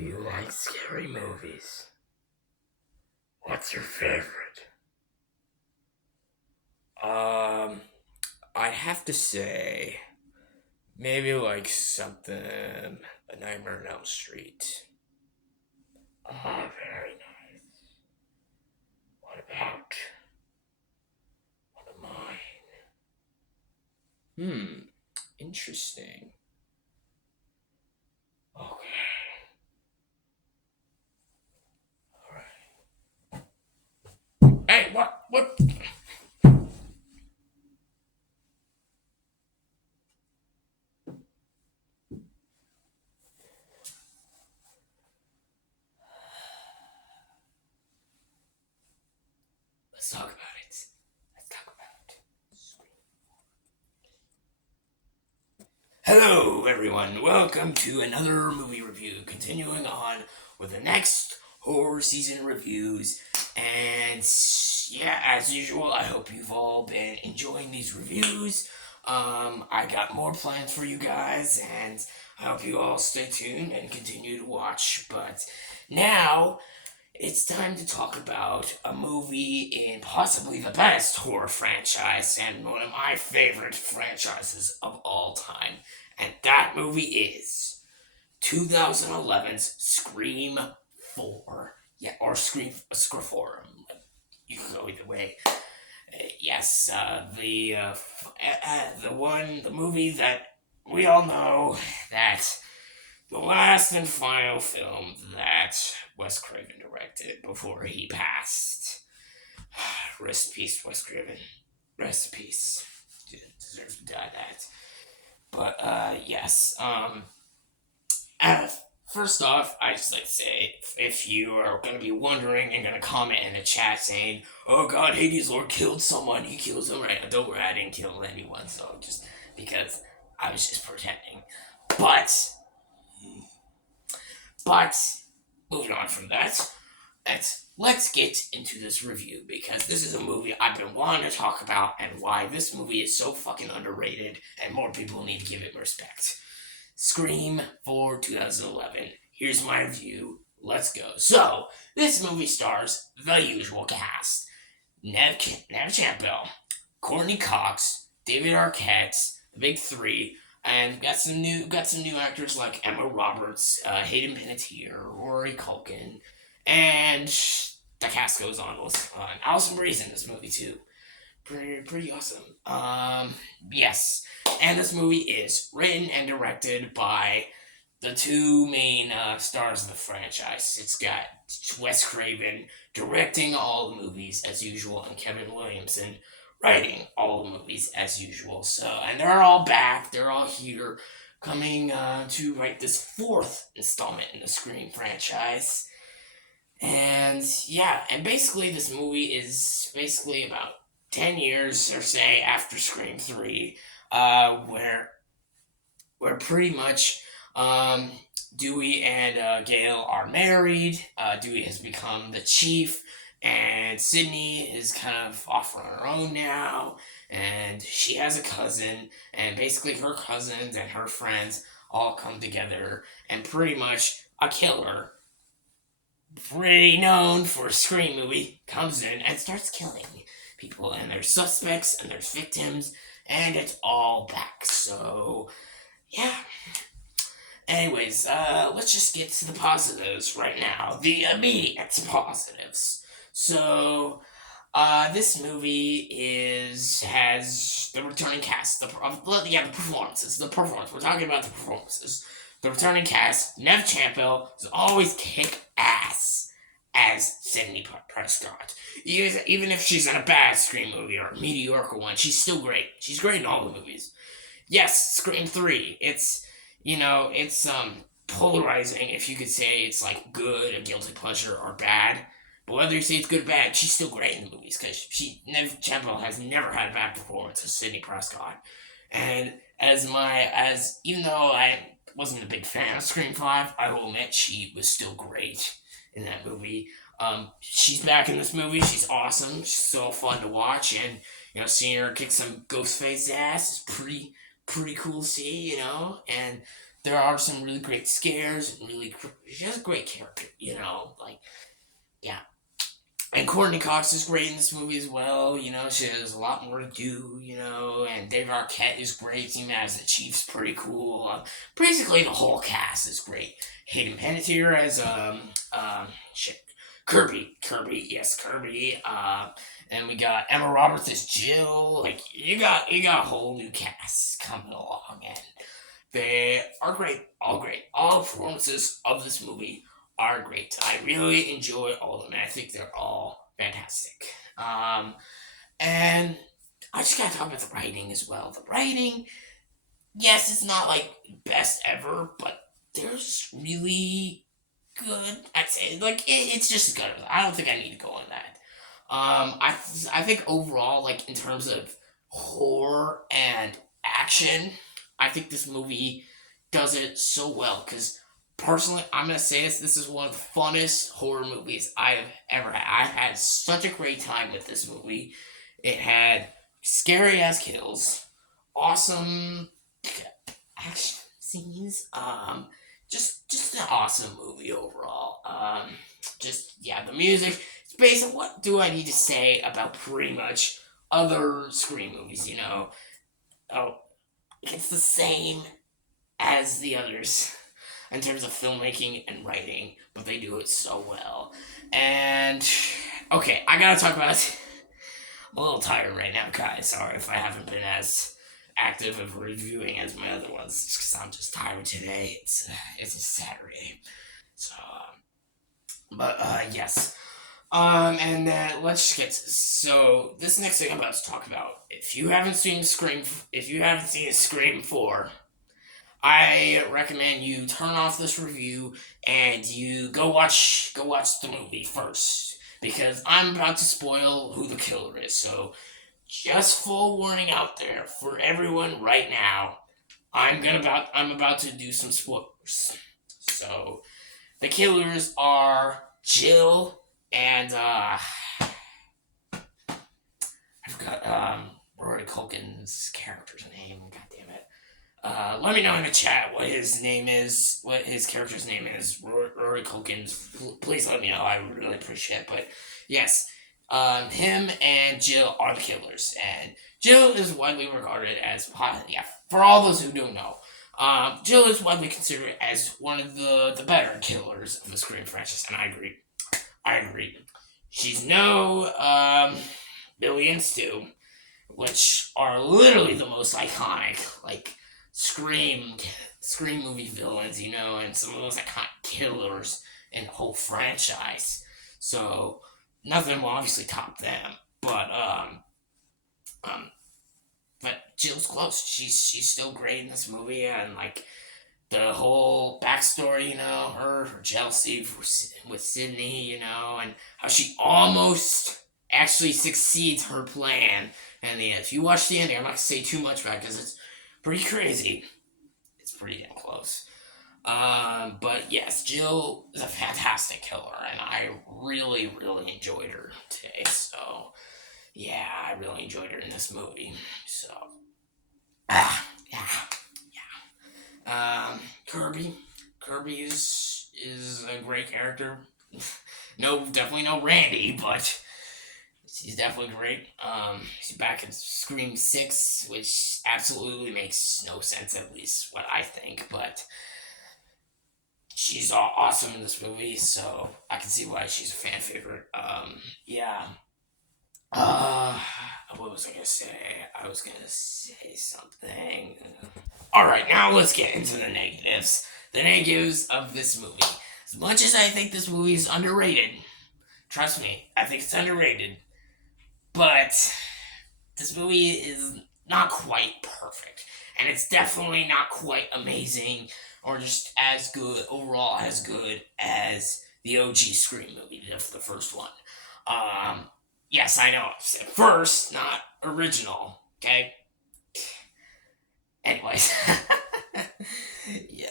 you like scary movies? What's your favorite? Um, I'd have to say maybe like something A Nightmare on Elm Street. Ah, very nice. What about one of mine? Interesting. Okay, all right. Hey, what? What? Let's talk about it. Let's talk about it. Hello, everyone. Welcome to another movie review. Continuing on with the next horror season reviews. And yeah, as usual, I hope you've all been enjoying these reviews. I got more plans for you guys, and I hope you all stay tuned and continue to watch. But now it's time to talk about a movie in possibly the best horror franchise and one of my favorite franchises of all time. And that movie is 2011's Scream 4. Yeah, or Scream 4. You can go either way. Yes, the movie that we all know that the last and final film that Wes Craven directed before he passed. Rest in peace, Wes Craven. Rest in peace. Didn't deserve to die that. But yes. Uh, First off, I just like to say, if you are going to be wondering and going to comment in the chat saying, "Oh God, Hades Lord killed someone," he killed someone. Right? Don't worry, I didn't kill anyone. So just because I was just pretending. But But moving on from that, let's get into this review because this is a movie I've been wanting to talk about and why this movie is so fucking underrated and more people need to give it respect. Scream 4 2011. Here's my review. Let's go. So, this movie stars the usual cast. Nev Campbell, Courtney Cox, David Arquette, the big three, and got some new actors like Emma Roberts, Hayden Panettiere, Rory Culkin, and the cast goes on. Alison Brie's in this movie too. Pretty awesome. Yes, and this movie is written and directed by the two main stars of the franchise. It's got Wes Craven directing all the movies as usual, and Kevin Williamson writing all the movies as usual. So, and they're all back. They're all here, coming to write this fourth installment in the Scream franchise. And yeah, and basically this movie is basically about 10 years or say after Scream 3, where pretty much um, Dewey and Gail are married. Dewey has become the chief, and Sydney is kind of off on her own now. And she has a cousin, and basically her cousins and her friends all come together, and pretty much a killer, pretty known for a Scream movie, comes in and starts killing people, and there's suspects and there's victims, and it's all back. So yeah. Anyways, let's just get to the positives right now. The immediate positives. So, this movie has the returning cast. The performances. The performance. We're talking about the performances. The returning cast. Nev Campbell is always kick ass as Sidney Prescott. Even if she's in a bad Scream movie or a mediocre one, she's still great. She's great in all the movies. Yes, Scream 3. It's polarizing if you could say it's like good, a guilty pleasure, or bad. But whether you say it's good or bad, she's still great in the movies because Nev Campbell has never had a bad performance as Sidney Prescott. And even though I wasn't a big fan of Scream 5, I will admit she was still great in that movie. She's back in this movie. She's awesome. She's so fun to watch, and seeing her kick some Ghostface ass is pretty cool to see. And There are some really great scares, and she has a great character, like, yeah. And Courtney Cox is great in this movie as well. She has a lot more to do. And Dave Arquette is great. Even as the Chief's pretty cool. Basically, the whole cast is great. Hayden Panettiere as shit, Kirby, yes, Kirby. And we got Emma Roberts as Jill. Like you got a whole new cast coming along, and they are great. All great. All performances of this movie are great. I really enjoy all of them. And I think they're all fantastic. And I just gotta talk about the writing as well. The writing, yes, it's not like best ever, but there's really good. I'd say like it's just good. I don't think I need to go on that. I think overall, like in terms of horror and action, I think this movie does it so well. Because personally, I'm gonna say this: this is one of the funnest horror movies I have ever had. I had such a great time with this movie. It had scary ass kills, awesome action scenes. Just an awesome movie overall. Just yeah, the music. It's basically what do I need to say about pretty much other Scream movies? Oh, it's the same as the others in terms of filmmaking and writing, but they do it so well. And okay, I gotta talk about. I'm a little tired right now, guys. Sorry if I haven't been as active of reviewing as my other ones, because I'm just tired today. It's a Saturday, so. But yes. And then let's just get so this next thing I'm about to talk about. If you haven't seen Scream 4, I recommend you turn off this review and you go watch the movie first, because I'm about to spoil who the killer is. So just full warning out there for everyone right now. I'm about to do some spoilers. So the killers are Jill and I forgot Rory Culkin's character's name. God damn it. Let me know in the chat what his name is, what his character's name is. Rory Culkin's. Please let me know. I would really appreciate it. But yes, him and Jill are the killers, and Jill is widely regarded as yeah. For all those who don't know, Jill is widely considered as one of the better killers of the Scream franchise, and I agree. I agree. She's no Billy and Stu, which are literally the most iconic, like Scream movie villains, and some of those iconic killers in the whole franchise. So nothing will obviously top them, um, but Jill's close. She's still great in this movie, and like the whole backstory, her jealousy with Sydney, and how she almost actually succeeds her plan. And if you watch the ending, I'm not gonna say too much about it because it's pretty crazy. It's pretty damn close. But yes, Jill is a fantastic killer, and I really, really enjoyed her today. So yeah, I really enjoyed her in this movie. So yeah. Kirby. Kirby is a great character. No, definitely no Randy, but she's definitely great. She's back in Scream 6, which absolutely makes no sense, at least what I think, but she's awesome in this movie, so I can see why she's a fan favorite. Yeah. What was I gonna say? I was gonna say something. Alright, now let's get into the negatives. The negatives of this movie. As much as I think this movie is underrated, trust me, I think it's underrated, but this movie is not quite perfect. And it's definitely not quite amazing or just as good, overall as good as the OG Scream movie, the first one. Yes, I know. I said first, not original. Okay. Anyways, yeah.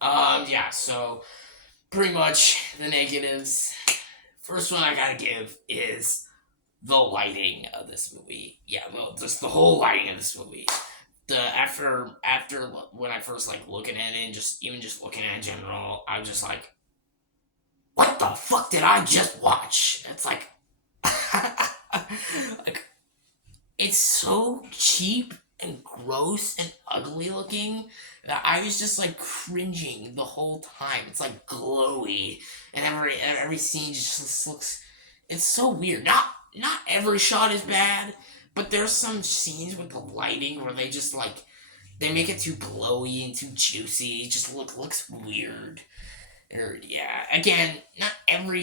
Yeah. So pretty much the negatives. First one I gotta give is the lighting of this movie. Yeah, well, just the whole lighting of this movie. after when I first like looking at it and just looking at it in general, I was just like, what the fuck did I just watch? It's like, like it's so cheap and gross and ugly looking that I was just like cringing the whole time. It's like glowy, and every scene just looks. It's so weird. Not every shot is bad, but there's some scenes with the lighting where they just like they make it too glowy and too juicy. It just looks weird. Or yeah, again, not every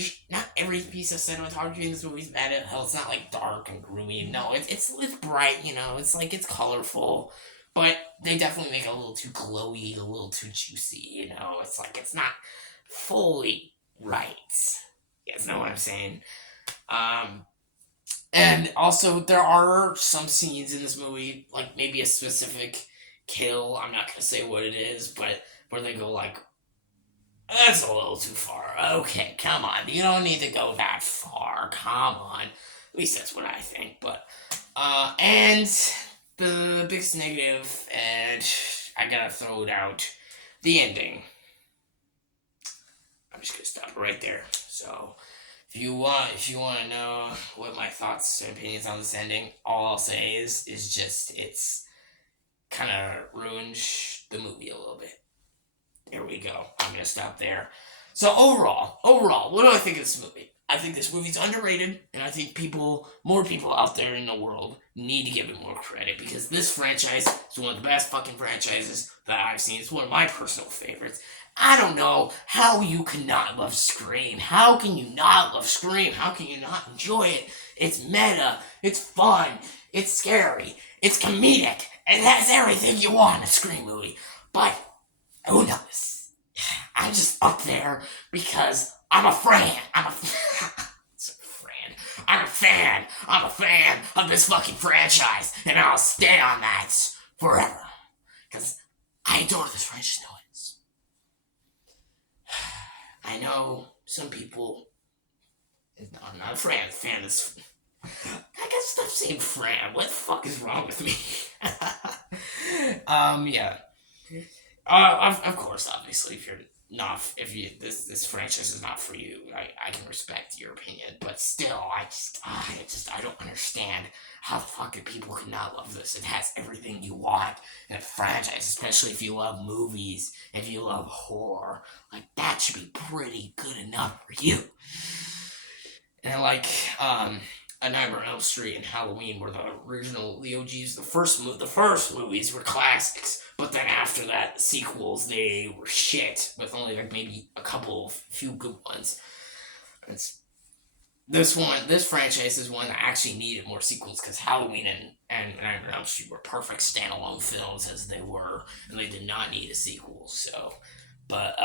piece of cinematography in this movie is bad. Hell, it's not like dark and gloomy. No, it's bright. It's like it's colorful, but they definitely make it a little too glowy, a little too juicy. It's like it's not fully right. You guys know what I'm saying? Um, and also there are some scenes in this movie, like maybe a specific kill. I'm not gonna say what it is, but where they go like, that's a little too far. Okay, come on. You don't need to go that far. Come on. At least that's what I think. But, and the biggest negative, and I gotta throw it out, the ending. I'm just gonna stop right there. So, if you want to know what my thoughts and opinions on this ending, all I'll say is just it's kind of ruins the movie a little bit. There we go. I'm gonna stop there. So overall, what do I think of this movie? I think this movie's underrated, and I think more people out there in the world need to give it more credit because this franchise is one of the best fucking franchises that I've seen. It's one of my personal favorites. I don't know how you cannot love Scream. How can you not love Scream? How can you not enjoy it? It's meta. It's fun. It's scary. It's comedic. It has everything you want in a Scream movie. But who knows? I'm just up there because I'm a fan. I'm a fan. I'm a fan. I'm a fan of this fucking franchise, and I'll stay on that forever because I adore this franchise. I know some people. I'm not a fan of this. I gotta stop saying Fran. What the fuck is wrong with me? Yeah. Of course, obviously, if this franchise is not for you, I can respect your opinion, but still, I don't understand how the fucking people could not love this. It has everything you want in a franchise, especially if you love movies, if you love horror, like that should be pretty good enough for you. And like, A Nightmare on Elm Street and Halloween were the original OGs. The first movies were classics, but then after that, the sequels, they were shit, with only like maybe few good ones. This franchise is one that actually needed more sequels because Halloween and Nightmare on Elm Street were perfect standalone films as they were, and they did not need a sequel. So, but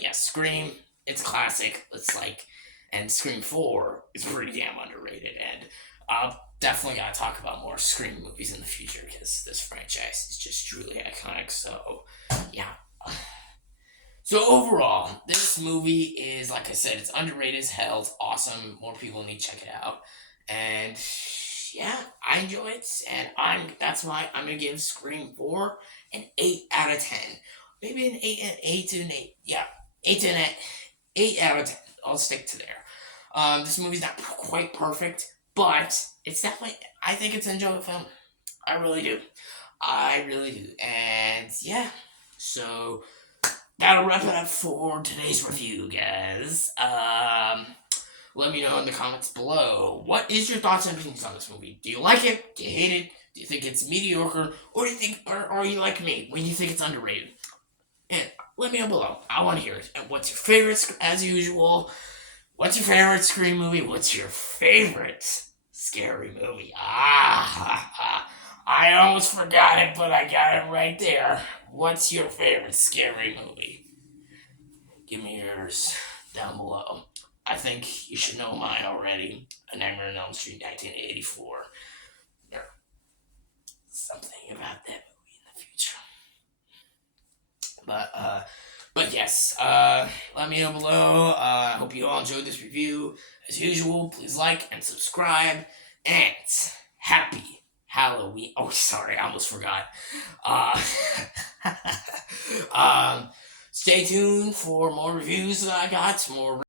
yes, Scream, it's classic. It's like. And Scream 4 is pretty damn underrated, and I'll definitely gotta talk about more Scream movies in the future because this franchise is just truly iconic. So, yeah. So overall, this movie is, like I said, it's underrated as hell. It's awesome. More people need to check it out, and yeah, I enjoy it, and that's why I'm gonna give Scream 4 an 8 out of 10. Maybe an 8 to an 8. Yeah, 8 out of 10. I'll stick to there. This movie's not quite perfect, but it's definitely, I think it's an enjoyable film. I really do. And yeah, so that'll wrap it up for today's review, guys. Let me know in the comments below. What is your thoughts and opinions on this movie? Do you like it? Do you hate it? Do you think it's mediocre? Or are you like me? When you think it's underrated? And let me know below. I want to hear it. And what's your favorite, as usual? What's your favorite Scream movie? What's your favorite scary movie? I almost forgot it, but I got it right there. What's your favorite scary movie? Give me yours down below. I think you should know mine already. A Nightmare on Elm Street, 1984. There's something about that movie in the future. But yes, let me know below. I hope you all enjoyed this review. As usual, please like and subscribe. And happy Halloween. Oh, sorry, I almost forgot. Uh, um, Stay tuned for more reviews that I got, more